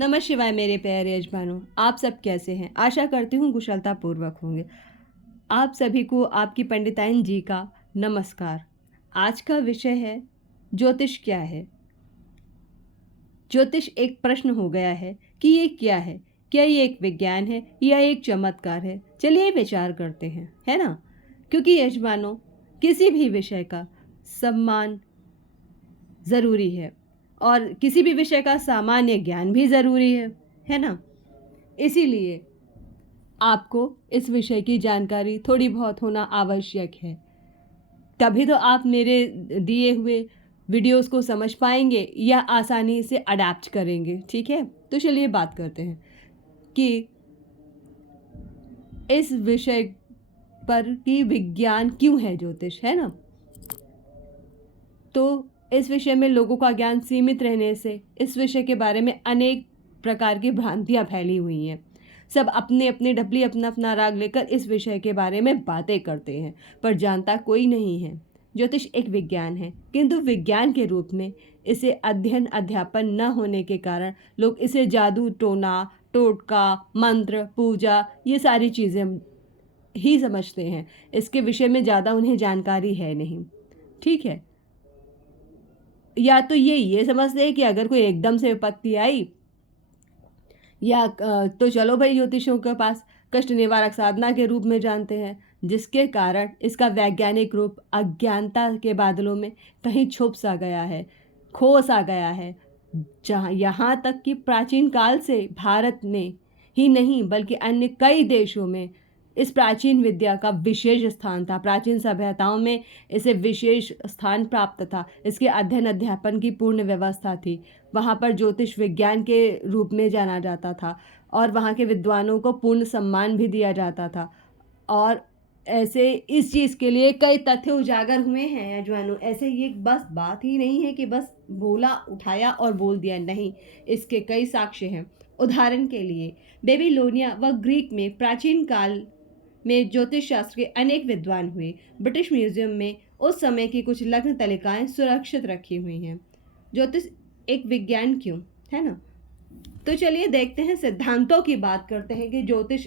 नमः शिवाय मेरे प्यारे यजमानों, आप सब कैसे हैं? आशा करती हूँ कुशलता पूर्वक होंगे। आप सभी को आपकी पंडिताइन जी का नमस्कार। आज का विषय है ज्योतिष क्या है? ज्योतिष एक प्रश्न हो गया है कि ये क्या है? क्या ये एक विज्ञान है या एक चमत्कार है? चलिए विचार करते हैं, है ना? क्योंकि यजमानों, किसी भी विषय का सम्मान ज़रूरी है और किसी भी विषय का सामान्य ज्ञान भी ज़रूरी है ना? इसीलिए आपको इस विषय की जानकारी थोड़ी बहुत होना आवश्यक है। तभी तो आप मेरे दिए हुए वीडियोस को समझ पाएँगे या आसानी से अडैप्ट करेंगे, ठीक है? तो चलिए बात करते हैं कि इस विषय पर कि विज्ञान क्यों है ज्योतिष, है ना? तो इस विषय में लोगों का ज्ञान सीमित रहने से इस विषय के बारे में अनेक प्रकार की भ्रांतियाँ फैली हुई हैं। सब अपने अपने ढपली अपना अपना राग लेकर इस विषय के बारे में बातें करते हैं, पर जानता कोई नहीं है। ज्योतिष एक विज्ञान है, किंतु विज्ञान के रूप में इसे अध्ययन अध्यापन न होने के कारण लोग इसे जादू टोना टोटका मंत्र पूजा ये सारी चीज़ें ही समझते हैं। इसके विषय में ज़्यादा उन्हें जानकारी है नहीं, ठीक है? या तो ये समझते हैं कि अगर कोई एकदम से विपत्ति आई या तो चलो भाई ज्योतिषियों के पास कष्ट निवारक साधना के रूप में जानते हैं, जिसके कारण इसका वैज्ञानिक रूप अज्ञानता के बादलों में कहीं छुप सा गया है, खो सा गया है। जहाँ यहाँ तक कि प्राचीन काल से भारत ने ही नहीं बल्कि अन्य कई देशों में इस प्राचीन विद्या का विशेष स्थान था। प्राचीन सभ्यताओं में इसे विशेष स्थान प्राप्त था। इसके अध्ययन अध्यापन की पूर्ण व्यवस्था थी। वहाँ पर ज्योतिष विज्ञान के रूप में जाना जाता था और वहाँ के विद्वानों को पूर्ण सम्मान भी दिया जाता था। और ऐसे इस चीज़ के लिए कई तथ्य उजागर हुए हैं यजमानों। ऐसे ये बस बात ही नहीं है कि बस बोला उठाया और बोल दिया, नहीं, इसके कई साक्ष्य हैं। उदाहरण के लिए बेबीलोनिया व ग्रीक में प्राचीन काल में ज्योतिष शास्त्र के अनेक विद्वान हुए। ब्रिटिश म्यूजियम में उस समय की कुछ लग्न तालिकाएं सुरक्षित रखी हुई हैं। ज्योतिष एक विज्ञान क्यों, है ना? तो चलिए देखते हैं, सिद्धांतों की बात करते हैं कि ज्योतिष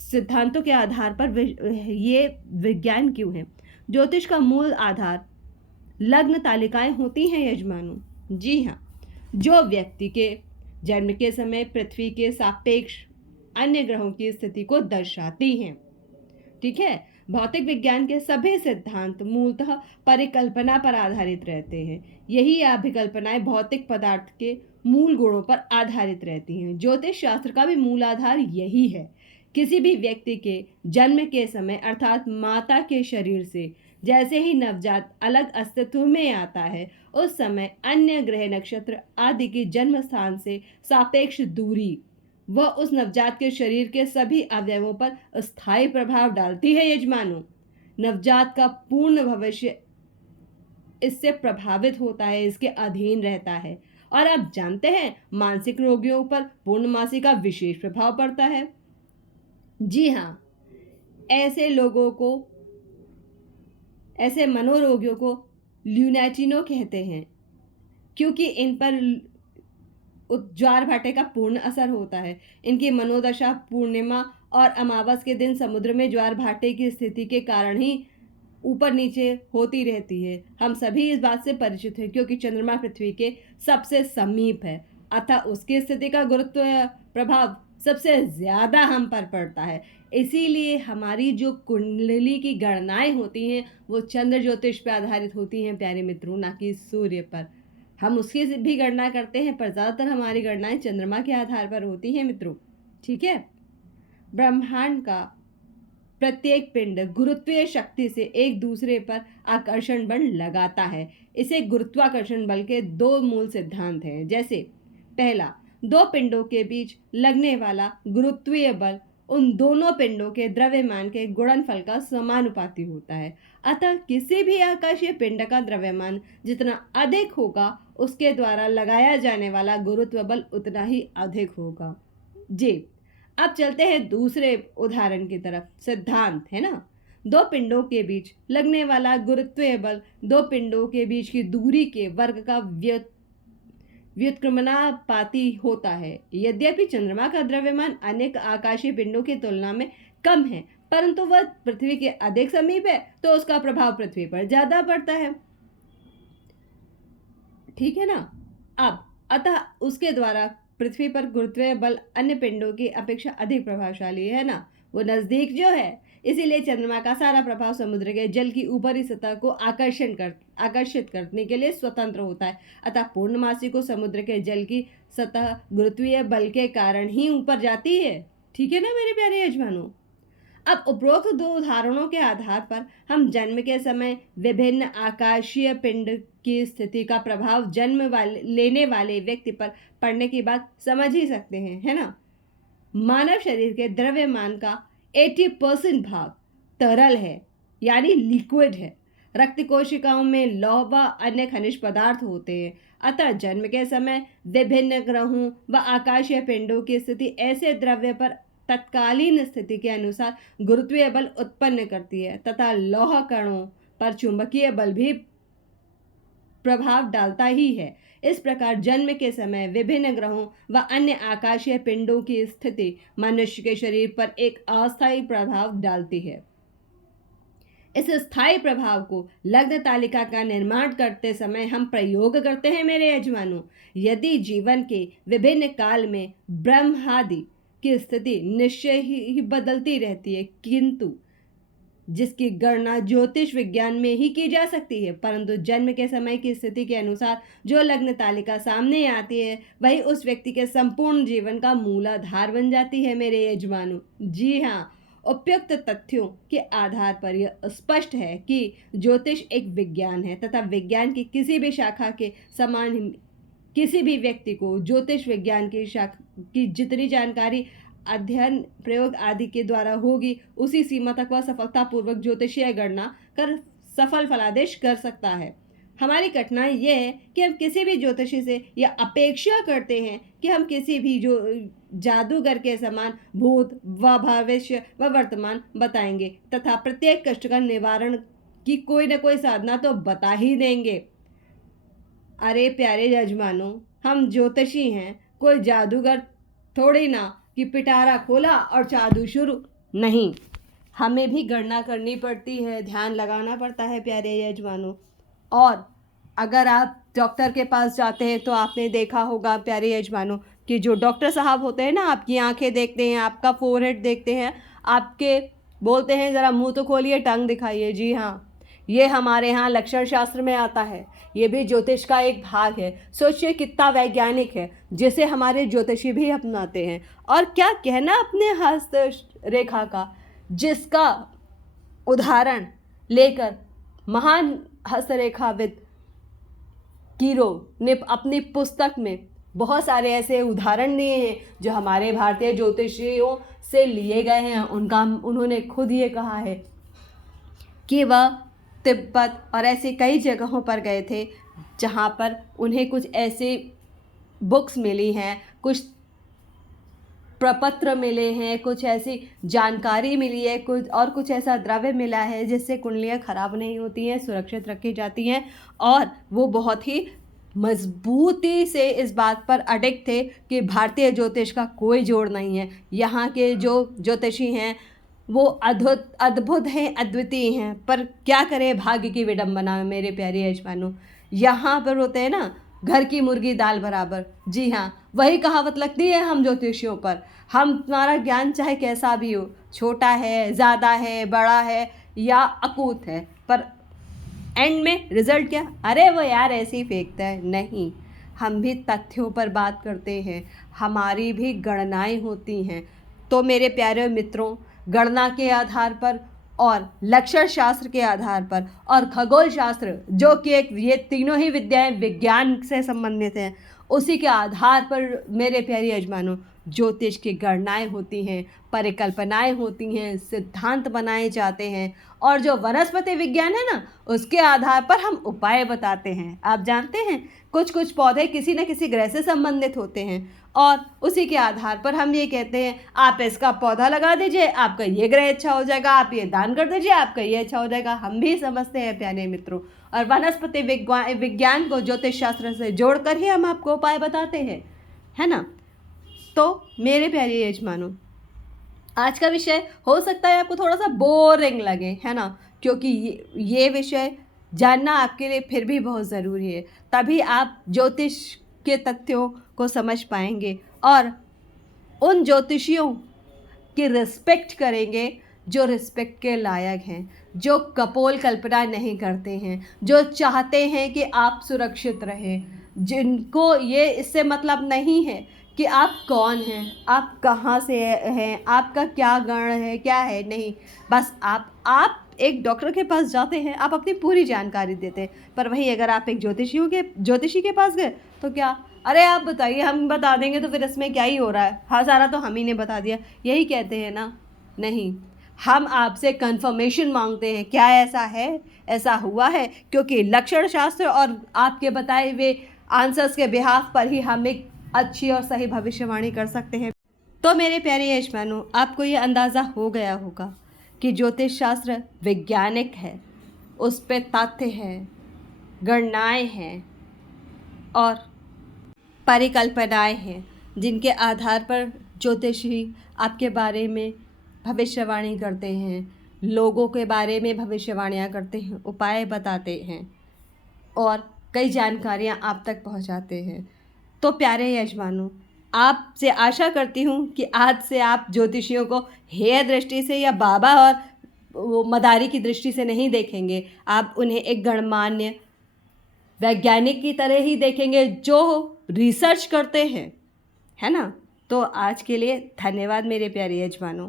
सिद्धांतों के आधार पर ये विज्ञान क्यों है। ज्योतिष का मूल आधार लग्न तालिकाएं होती हैं यजमानों। जी हाँ, जो व्यक्ति के जन्म के समय पृथ्वी के सापेक्ष अन्य ग्रहों की स्थिति को दर्शाती हैं, ठीक है? भौतिक विज्ञान के सभी सिद्धांत मूलतः परिकल्पना पर आधारित रहते हैं। यही अभिकल्पनाएं भौतिक पदार्थ के मूल गुणों पर आधारित रहती हैं। ज्योतिष शास्त्र का भी मूल आधार यही है। किसी भी व्यक्ति के जन्म के समय अर्थात माता के शरीर से जैसे ही नवजात अलग अस्तित्व में आता है, उस समय अन्य ग्रह नक्षत्र आदि की जन्म स्थान से सापेक्ष दूरी वह उस नवजात के शरीर के सभी अवयवों पर स्थायी प्रभाव डालती है यजमानों। नवजात का पूर्ण भविष्य इससे प्रभावित होता है, इसके अधीन रहता है। और आप जानते हैं, मानसिक रोगियों पर पूर्णमासी का विशेष प्रभाव पड़ता है। जी हाँ, ऐसे लोगों को, ऐसे मनोरोगियों को ल्यूनाटिनो कहते हैं, क्योंकि इन पर ज्वार भाटे का पूर्ण असर होता है। इनकी मनोदशा पूर्णिमा और अमावस के दिन समुद्र में ज्वार भाटे की स्थिति के कारण ही ऊपर नीचे होती रहती है। हम सभी इस बात से परिचित हैं, क्योंकि चंद्रमा पृथ्वी के सबसे समीप है, अतः उसकी स्थिति का गुरुत्व प्रभाव सबसे ज़्यादा हम पर पड़ता है। इसीलिए हमारी जो कुंडली की गणनाएं होती हैं वो चंद्र ज्योतिष पर आधारित होती हैं प्यारे मित्रों, ना कि सूर्य पर। हम उसकी भी गणना करते हैं, पर ज़्यादातर हमारी गणनाएं चंद्रमा के आधार पर होती हैं मित्रों, ठीक है? ब्रह्मांड का प्रत्येक पिंड गुरुत्वीय शक्ति से एक दूसरे पर आकर्षण बल लगाता है। इसे गुरुत्वाकर्षण बल के दो मूल सिद्धांत हैं। जैसे पहला, दो पिंडों के बीच लगने वाला गुरुत्वीय बल उन दोनों पिंडों के द्रव्यमान के गुणनफल का समानुपाती होता है। अतः किसी भी आकाशीय पिंड का द्रव्यमान जितना अधिक होगा, उसके द्वारा लगाया जाने वाला गुरुत्व बल उतना ही अधिक होगा। जी, अब चलते हैं दूसरे उदाहरण की तरफ। सिद्धांत है ना, दो पिंडों के बीच लगने वाला गुरुत्वीय बल दो पिंडों के बीच की दूरी के वर्ग का व्युत्क्रमणापाती होता है। यद्यपि चंद्रमा का द्रव्यमान अनेक आकाशीय पिंडों की तुलना में कम है, परंतु वह पृथ्वी के अधिक समीप है, तो उसका प्रभाव पृथ्वी पर ज्यादा पड़ता है। ठीक है ना। अब अतः उसके द्वारा पृथ्वी पर गुरुत्वीय बल अन्य पिंडों की अपेक्षा अधिक प्रभावशाली है ना, वो नजदीक जो है, इसीलिए चंद्रमा का सारा प्रभाव समुद्र के जल की ऊपरी सतह को आकर्षित करने के लिए स्वतंत्र होता है। अतः पूर्णमासी को समुद्र के जल की सतह गुरुत्वीय बल के कारण ही ऊपर जाती है। ठीक है ना मेरे प्यारे यजमानों। अब उपरोक्त दो उदाहरणों के आधार पर हम जन्म के समय विभिन्न आकाशीय पिंड की स्थिति का प्रभाव लेने वाले व्यक्ति पर पड़ने की बात समझ ही सकते हैं, है ना। मानव शरीर के द्रव्यमान का 80% भाग तरल है, यानी लिक्विड है। रक्त कोशिकाओं में लौह व अन्य खनिज पदार्थ होते हैं। अतः जन्म के समय विभिन्न ग्रहों व आकाशीय पिंडों की स्थिति ऐसे द्रव्य पर तत्कालीन स्थिति के अनुसार गुरुत्वीय बल उत्पन्न करती है तथा लौह कणों पर चुंबकीय बल भी प्रभाव डालता ही है। इस प्रकार जन्म के समय विभिन्न ग्रहों व अन्य आकाशीय पिंडों की स्थिति मनुष्य के शरीर पर एक अस्थायी प्रभाव डालती है। इस स्थायी प्रभाव को लग्न तालिका का निर्माण करते समय हम प्रयोग करते हैं मेरे यजमानों। यदि जीवन के विभिन्न काल में ब्रह्मादि की स्थिति निश्चय ही बदलती रहती है, किंतु जिसकी गणना ज्योतिष विज्ञान में ही की जा सकती है, परंतु जन्म के समय की स्थिति के अनुसार जो लग्न तालिका सामने आती है वही उस व्यक्ति के संपूर्ण जीवन का मूलाधार बन जाती है मेरे यजमानों। जी हाँ, उपयुक्त तथ्यों के आधार पर यह स्पष्ट है कि ज्योतिष एक विज्ञान है तथा विज्ञान की किसी भी शाखा के समान किसी भी व्यक्ति को ज्योतिष विज्ञान की शाखा की जितनी जानकारी अध्ययन प्रयोग आदि के द्वारा होगी, उसी सीमा तक वह सफलतापूर्वक ज्योतिषीय गणना कर सफल फलादेश कर सकता है। हमारी कठिनाई यह है कि हम किसी भी ज्योतिषी से यह अपेक्षा करते हैं कि हम किसी भी जो जादूगर के समान भूत व भविष्य व वर्तमान बताएंगे तथा प्रत्येक कष्ट का निवारण की कोई न कोई साधना तो बता ही देंगे। अरे प्यारे यजमानों, हम ज्योतिषी हैं, कोई जादूगर थोड़ी ना कि पिटारा खोला और जादू शुरू। नहीं, हमें भी गणना करनी पड़ती है, ध्यान लगाना पड़ता है प्यारे यजमानों। और अगर आप डॉक्टर के पास जाते हैं तो आपने देखा होगा प्यारे यजमानों कि जो डॉक्टर साहब होते हैं ना, आपकी आंखें देखते हैं, आपका फोरहेड देखते हैं, आपके बोलते हैं ज़रा मुंह तो खोलिए, टंग दिखाइए। जी हाँ, ये हमारे यहाँ लक्षण शास्त्र में आता है, ये भी ज्योतिष का एक भाग है। सोचिए कितना वैज्ञानिक है, जिसे हमारे ज्योतिषी भी अपनाते हैं। और क्या कहना अपने हस्त रेखा का, जिसका उदाहरण लेकर महान हस्तरेखाविद कीरो ने अपनी पुस्तक में बहुत सारे ऐसे उदाहरण दिए हैं जो हमारे भारतीय ज्योतिषियों से लिए गए हैं। उन्होंने खुद ये कहा है कि वह तिब्बत और ऐसी कई जगहों पर गए थे जहाँ पर उन्हें कुछ ऐसी बुक्स मिली हैं, कुछ प्रपत्र मिले हैं, कुछ ऐसी जानकारी मिली है, कुछ ऐसा द्रव्य मिला है जिससे कुंडलियाँ खराब नहीं होती हैं, सुरक्षित रखी जाती हैं। और वो बहुत ही मजबूती से इस बात पर अडिग थे कि भारतीय ज्योतिष का कोई जोड़ नहीं है। यहाँ के जो ज्योतिषी हैं वो अद्भुत हैं, अद्वितीय हैं। पर क्या करें, भाग्य की विडंबना में मेरे प्यारे यजमानों। यहाँ पर होते हैं ना, घर की मुर्गी दाल बराबर। जी हाँ, वही कहावत लगती है हम ज्योतिषियों पर। हमारा ज्ञान चाहे कैसा भी हो, छोटा है, ज़्यादा है, बड़ा है या अकूत है, पर एंड में रिजल्ट क्या, अरे वो यार ऐसे ही फेंकता है। नहीं, हम भी तथ्यों पर बात करते हैं, हमारी भी गणनाएं होती हैं। तो मेरे प्यारे मित्रों, गणना के आधार पर और लक्षण शास्त्र के आधार पर और खगोल शास्त्र, जो कि ये तीनों ही विद्याएं विज्ञान से संबंधित हैं, उसी के आधार पर मेरे प्यारे यजमानों ज्योतिष की गणनाएं होती हैं, परिकल्पनाएं होती हैं, सिद्धांत बनाए जाते हैं। और जो वनस्पति विज्ञान है ना, उसके आधार पर हम उपाय बताते हैं। आप जानते हैं कुछ कुछ पौधे किसी न किसी ग्रह से संबंधित होते हैं और उसी के आधार पर हम ये कहते हैं आप इसका पौधा लगा दीजिए, आपका ये ग्रह अच्छा हो जाएगा, आप ये दान कर दीजिए, आपका ये अच्छा हो जाएगा। हम भी समझते हैं प्यारे मित्रों, और वनस्पति विज्ञान को ज्योतिष शास्त्र से जोड़कर ही हम आपको उपाय बताते हैं, है ना। तो मेरे प्यारे यजमानों, आज का विषय हो सकता है आपको थोड़ा सा बोरिंग लगे, है ना, क्योंकि ये विषय जानना आपके लिए फिर भी बहुत ज़रूरी है। तभी आप ज्योतिष के तथ्यों को समझ पाएंगे और उन ज्योतिषियों की रिस्पेक्ट करेंगे जो रिस्पेक्ट के लायक हैं, जो कपोल कल्पना नहीं करते हैं, जो चाहते हैं कि आप सुरक्षित रहें, जिनको ये इससे मतलब नहीं है कि आप कौन हैं, आप कहाँ से हैं, आपका क्या गण है, क्या है, नहीं। बस आप एक डॉक्टर के पास जाते हैं, आप अपनी पूरी जानकारी देते हैं, पर वहीं अगर आप एक ज्योतिषी के पास गए तो क्या, अरे आप बताइए, हम बता देंगे तो फिर इसमें क्या ही हो रहा है, हाँ सारा तो हम ही ने बता दिया, यही कहते हैं ना। नहीं, हम आपसे कंफर्मेशन मांगते हैं, क्या ऐसा है, ऐसा हुआ है, क्योंकि लक्षण शास्त्र और आपके बताए हुए आंसर्स के बिहाफ पर ही हम एक अच्छी और सही भविष्यवाणी कर सकते हैं। तो मेरे प्यारे यजमानों, आपको ये अंदाज़ा हो गया होगा कि ज्योतिष शास्त्र वैज्ञानिक है, उस पे तथ्य है, गणनाएं हैं और परिकल्पनाएं हैं, जिनके आधार पर ज्योतिषी आपके बारे में भविष्यवाणी करते हैं, लोगों के बारे में भविष्यवाणियाँ करते हैं, उपाय बताते हैं और कई जानकारियाँ आप तक पहुँचाते हैं। तो प्यारे यजमानों, आपसे आशा करती हूँ कि आज से आप ज्योतिषियों को हेय दृष्टि से या बाबा और वो मदारी की दृष्टि से नहीं देखेंगे, आप उन्हें एक गणमान्य वैज्ञानिक की तरह ही देखेंगे जो रिसर्च करते हैं, है ना। तो आज के लिए धन्यवाद मेरे प्यारे यजमानों।